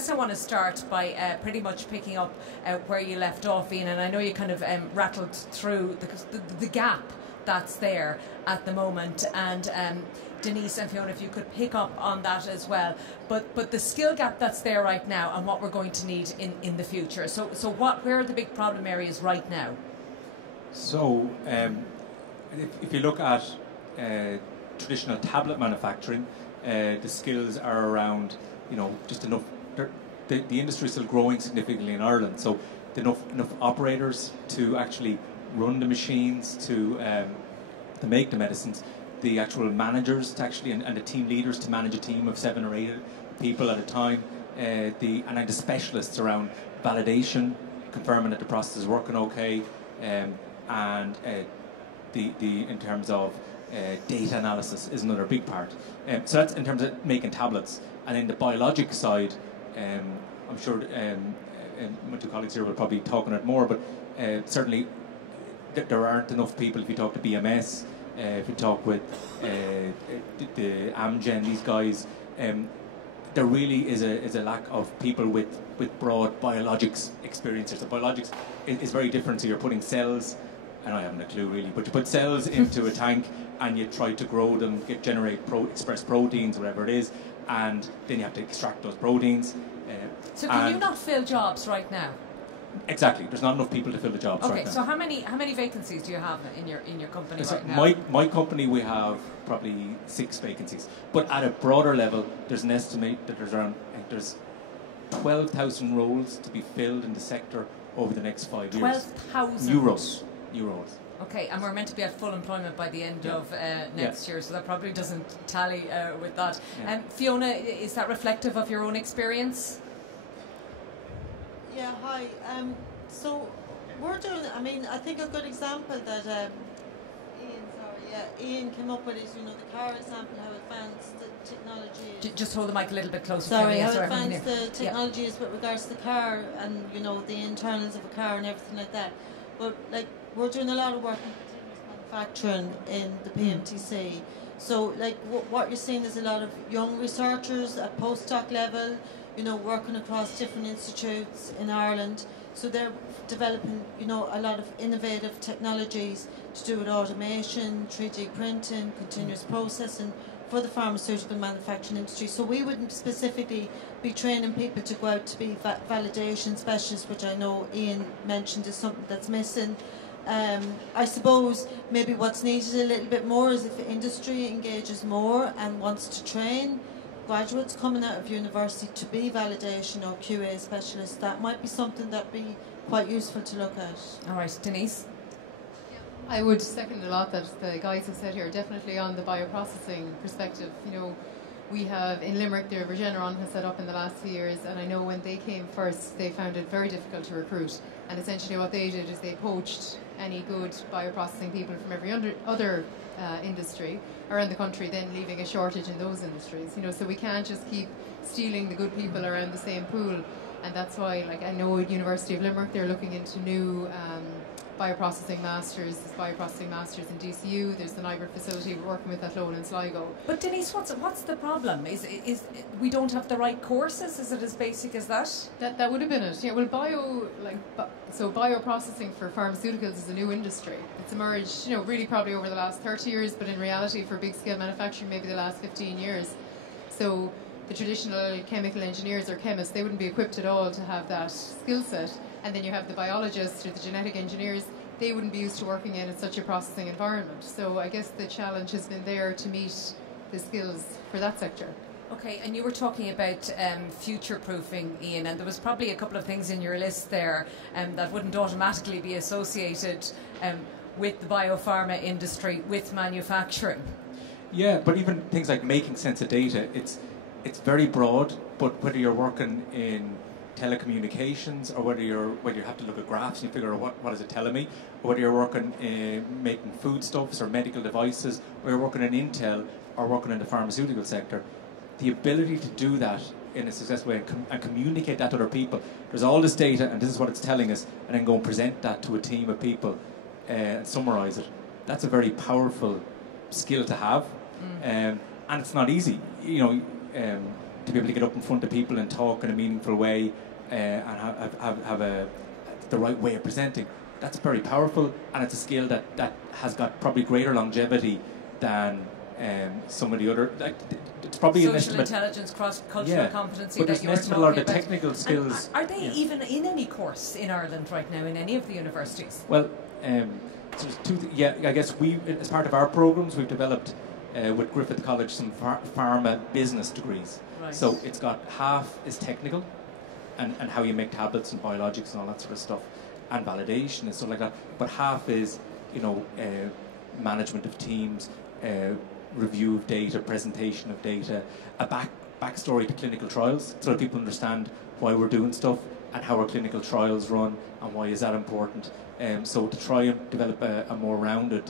guess I want to start by pretty much picking up where you left off, Ian, and I know you kind of rattled through the gap that's there at the moment, and Denise and Fiona, if you could pick up on that as well. But the skill gap that's there right now and what we're going to need in the future. So where are the big problem areas right now? So if you look at traditional tablet manufacturing, the skills are around, just enough. The industry is still growing significantly in Ireland, so enough operators to actually run the machines, to make the medicines, the actual managers to actually and the team leaders to manage a team of 7 or 8 people at a time, and then the specialists around validation, confirming that the process is working okay, and the in terms of data analysis is another big part. So that's in terms of making tablets. And in the biologic side, I'm sure my 2 colleagues here will probably talk on it more, but certainly there aren't enough people. If you talk to BMS, if you talk with the Amgen, these guys, there really is a lack of people with broad biologics experiences. The biologics is very different. So you're putting cells, and I haven't a clue really, but you put cells into a tank and you try to grow them, generate express proteins, whatever it is, and then you have to extract those proteins. So can you not fill jobs right now? Exactly. There's not enough people to fill the jobs right now. Okay, so how many vacancies do you have in your company right now? My company, we have probably 6 vacancies. But at a broader level, there's an estimate that there's 12,000 roles to be filled in the sector over the next 5 years. 12,000 euros. Okay, and we're meant to be at full employment by the end of next year, so that probably doesn't tally with that. Yeah. Fiona, is that reflective of your own experience? Yeah, hi. So we're doing, I think a good example that Ian came up with is, the car example, how advanced the technology is. Just hold the mic a little bit closer. Sorry, how advanced the technology is with regards to the car and, the internals of a car and everything like that. But, we're doing a lot of work in continuous manufacturing in the PMTC. So, what you're seeing is a lot of young researchers at postdoc level, working across different institutes in Ireland. So they're developing, a lot of innovative technologies to do with automation, 3D printing, continuous processing for the pharmaceutical manufacturing industry. So we wouldn't specifically be training people to go out to be validation specialists, which I know Ian mentioned is something that's missing. I suppose maybe what's needed a little bit more is if industry engages more and wants to train graduates coming out of university to be validation or QA specialists, that might be something that'd be quite useful to look at. All right, Denise? I would second a lot that the guys have said here, definitely on the bioprocessing perspective. We have in Limerick, the Regeneron has set up in the last few years, and I know when they came first, they found it very difficult to recruit. And essentially what they did is they poached any good bioprocessing people from every other industry around the country, then leaving a shortage in those industries. So we can't just keep stealing the good people around the same pool, and that's why, I know at University of Limerick they're looking into new bioprocessing masters. There's bioprocessing masters in DCU. There's the Nybert facility we're working with at Lowell and Sligo. But Denise, what's the problem? Is we don't have the right courses? Is it as basic as that? That would have been it. Yeah. Well, bioprocessing for pharmaceuticals is a new industry. It's emerged, really probably over the last 30 years, but in reality, for big scale manufacturing, maybe the last 15 years. So the traditional chemical engineers or chemists, they wouldn't be equipped at all to have that skill set. And then you have the biologists or the genetic engineers, they wouldn't be used to working in such a processing environment. So I guess the challenge has been there to meet the skills for that sector. Okay, and you were talking about future-proofing, Ian, and there was probably a couple of things in your list there that wouldn't automatically be associated with the biopharma industry, with manufacturing. Yeah, but even things like making sense of data, it's very broad, but whether you're working in telecommunications or whether you have to look at graphs and you figure out what is it telling me, or whether you're working in making foodstuffs or medical devices, or you're working in Intel or working in the pharmaceutical sector, the ability to do that in a successful way and communicate that to other people. There's all this data and this is what it's telling us, and then go and present that to a team of people and summarise it. That's a very powerful skill to have, and it's not easy. to be able to get up in front of people and talk in a meaningful way and have the right way of presenting. That's very powerful, and it's a skill that has got probably greater longevity than some of the other. Like, it's probably social intelligence, cross-cultural competency. But there's that an estimate a lot of the about. technical skills. And are they even in any course in Ireland right now in any of the universities? Well, so there's I guess we, as part of our programs, we've developed with Griffith College some pharma business degrees. Right. So it's got half is technical, and how you make tablets and biologics and all that sort of stuff, and validation and stuff like that. But half is, management of teams, review of data, presentation of data, a backstory to clinical trials, so that people understand why we're doing stuff and how our clinical trials run and why is that important. So to try and develop a more rounded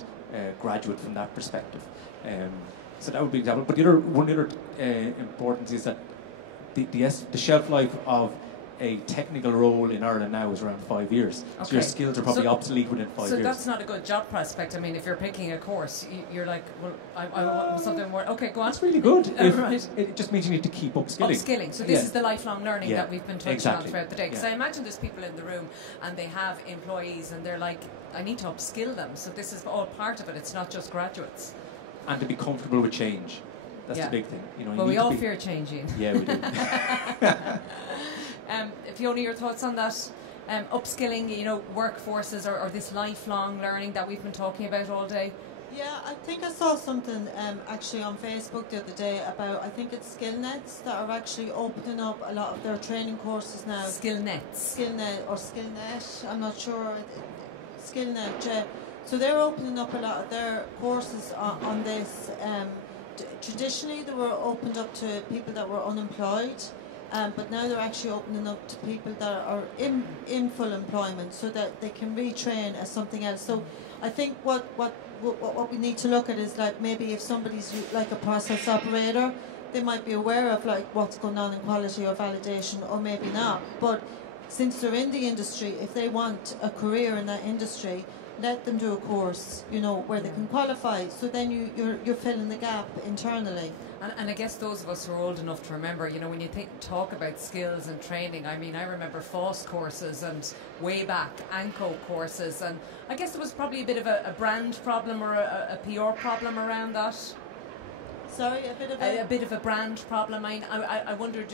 graduate from that perspective. So that would be an example. But one other importance is that the shelf life of a technical role in Ireland now is around 5 years. Okay. So your skills are probably obsolete within 5 years. So that's not a good job prospect. I mean, if you're picking a course, you're like, well, I want something more. Okay, go on. That's really good. Right. It just means you need to keep upskilling. Upskilling. So this is the lifelong learning that we've been touching on throughout the day. Because I imagine there's people in the room and they have employees and they're like, I need to upskill them. So this is all part of it. It's not just graduates. And to be comfortable with change. That's the big thing. Well, we all fear changing. Yeah, we do. Fiona, your thoughts on that? Upskilling, workforces or this lifelong learning that we've been talking about all day? Yeah, I think I saw something actually on Facebook the other day about, I think it's SkillNets that are actually opening up a lot of their training courses now. SkillNet or SkillNet, I'm not sure. SkillNet, yeah. So they're opening up a lot of their courses on this. Traditionally, they were opened up to people that were unemployed. But now they're actually opening up to people that are in full employment so that they can retrain as something else. So I think what we need to look at is like maybe if somebody's like a process operator, they might be aware of like what's going on in quality or validation, or maybe not. But since they're in the industry, if they want a career in that industry, let them do a course, where they can qualify. So then you're filling the gap internally. And I guess those of us who are old enough to remember, when you talk about skills and training, I mean, I remember FOSS courses and way back ANCO courses, and I guess there was probably a bit of a brand problem or a PR problem around that. Sorry, a bit of a brand problem. I wonder,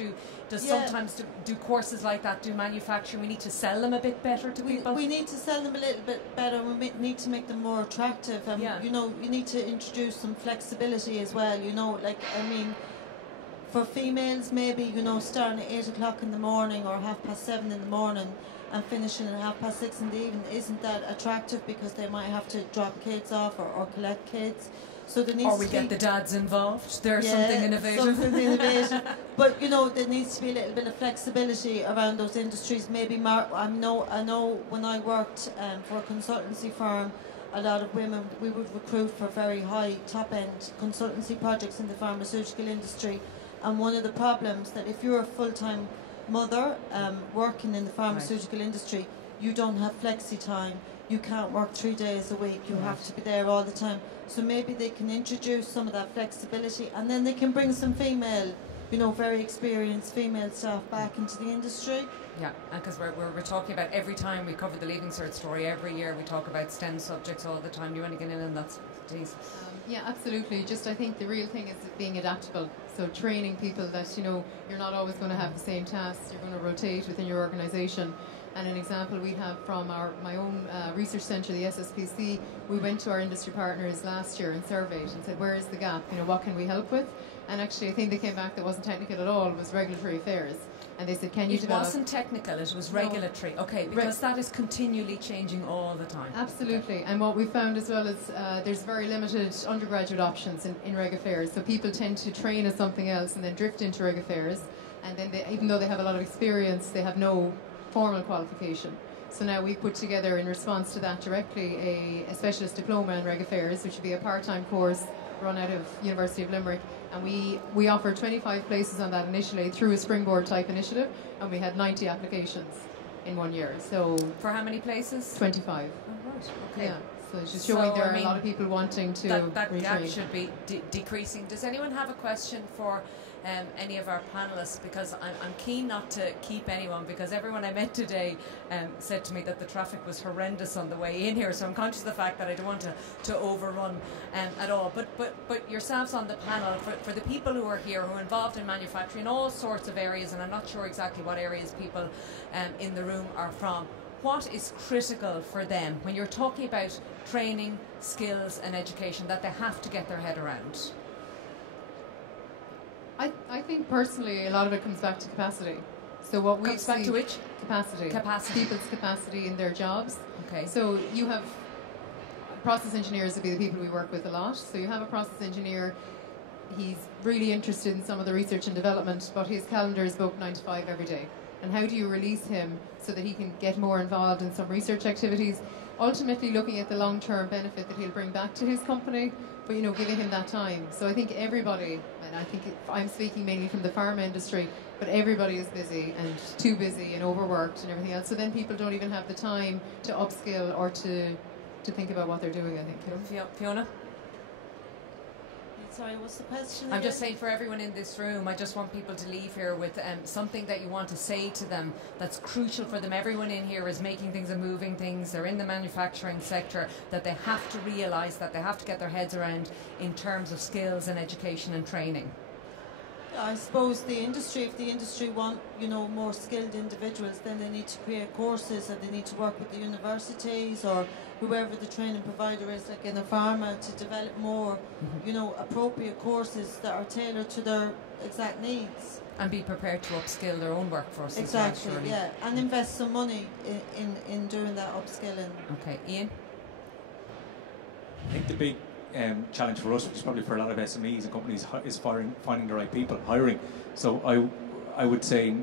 sometimes do courses like that, do manufacturing, we need to sell them a bit better to people? We need to sell them a little bit better. We need to make them more attractive. You need to introduce some flexibility as well. For females, maybe, starting at 8 o'clock in the morning or 7:30 in the morning and finishing at 6:30 in the evening isn't that attractive, because they might have to drop kids off or collect kids. So there needs or we get the dads involved. There's something innovative. But there needs to be a little bit of flexibility around those industries. Maybe I know when I worked for a consultancy firm, a lot of women, we would recruit for very high top end consultancy projects in the pharmaceutical industry. And one of the problems that if you're a full-time mother working in the pharmaceutical industry, you don't have flexi time. You can't work 3 days a week. You have to be there all the time. So maybe they can introduce some of that flexibility, and then they can bring some female, very experienced female staff back into the industry. Yeah, because we're talking about, every time we cover the Leaving Cert story, every year we talk about STEM subjects all the time. You want to get in on that, please? Yeah, absolutely. Just I think the real thing is being adaptable. So training people that, you're not always going to have the same tasks. You're going to rotate within your organisation. And an example we have from my own research centre, the SSPC, we went to our industry partners last year and surveyed and said, where is the gap? What can we help with? And actually, I think they came back that wasn't technical at all. It was regulatory affairs. And they said, can you develop... It wasn't technical, it was regulatory. Okay, because that is continually changing all the time. Absolutely. And what we found as well is there's very limited undergraduate options in Reg Affairs. So people tend to train as something else and then drift into Reg Affairs. And then even though they have a lot of experience, they have no formal qualification. So now we put together, in response to that directly, a specialist diploma in Reg Affairs, which would be a part-time course run out of University of Limerick. And we offered 25 places on that initially through a Springboard type initiative, and we had 90 applications in 1 year. So for how many places? 25. Oh, right. Okay. Yeah. So it's just showing there are a lot of people wanting to that gap should be decreasing. Does anyone have a question for any of our panellists, because I'm keen not to keep anyone, because everyone I met today said to me that the traffic was horrendous on the way in here, so I'm conscious of the fact that I don't want to overrun at all. But yourselves on the panel, for the people who are here, who are involved in manufacturing, all sorts of areas, and I'm not sure exactly what areas people in the room are from, what is critical for them when you're talking about training, skills and education that they have to get their head around? I think personally a lot of it comes back to capacity. So what we comes back to which? Capacity. People's capacity in their jobs. Okay. So you have process engineers would be the people we work with a lot. So you have a process engineer, he's really interested in some of the research and development, but his calendar is booked 9 to 5 every day. And how do you release him so that he can get more involved in some research activities, ultimately looking at the long-term benefit that he'll bring back to his company, but giving him that time. So I think everybody, and I think I'm speaking mainly from the pharma industry, but everybody is busy and too busy and overworked and everything else. So then people don't even have the time to upskill or to think about what they're doing, I think. Fiona? Sorry, what's the question? I'm just saying, for everyone in this room, I just want people to leave here with something that you want to say to them that's crucial for them. Everyone in here is making things and moving things. They're in the manufacturing sector, that they have to realise, that they have to get their heads around in terms of skills and education and training. I suppose the industry, if the industry want, more skilled individuals, then they need to create courses, and they need to work with the universities or whoever the training provider is, like in a pharma, to develop more, appropriate courses that are tailored to their exact needs. And be prepared to upskill their own workforce. Exactly, as well, yeah, and invest some money in doing that upskilling. Okay, Ian? I think the big challenge for us, which is probably for a lot of SMEs and companies, is finding the right people, hiring. So I would say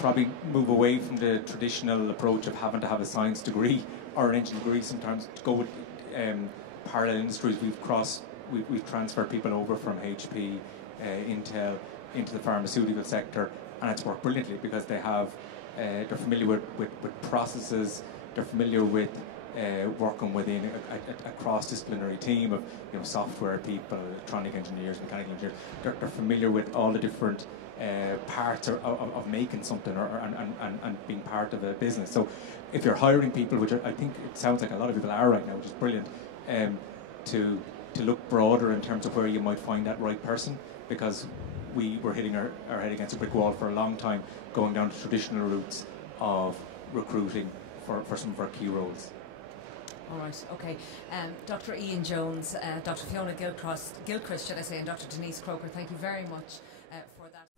probably move away from the traditional approach of having to have a science degree or an engineering degree. Sometimes to go with parallel industries. We've transferred people over from HP, Intel into the pharmaceutical sector, and it's worked brilliantly because they're familiar with processes, they're familiar with working within a cross-disciplinary team of software people, electronic engineers, mechanical engineers. They're familiar with all the different parts of making something and being part of a business. So if you're hiring people, which I think it sounds like a lot of people are right now, which is brilliant, to look broader in terms of where you might find that right person, because we were hitting our head against a brick wall for a long time, going down the traditional routes of recruiting for some of our key roles. All right, okay. Dr. Ian Jones, Dr. Fiona Gilchrist, should I say, and Dr. Denise Croker, thank you very much for that.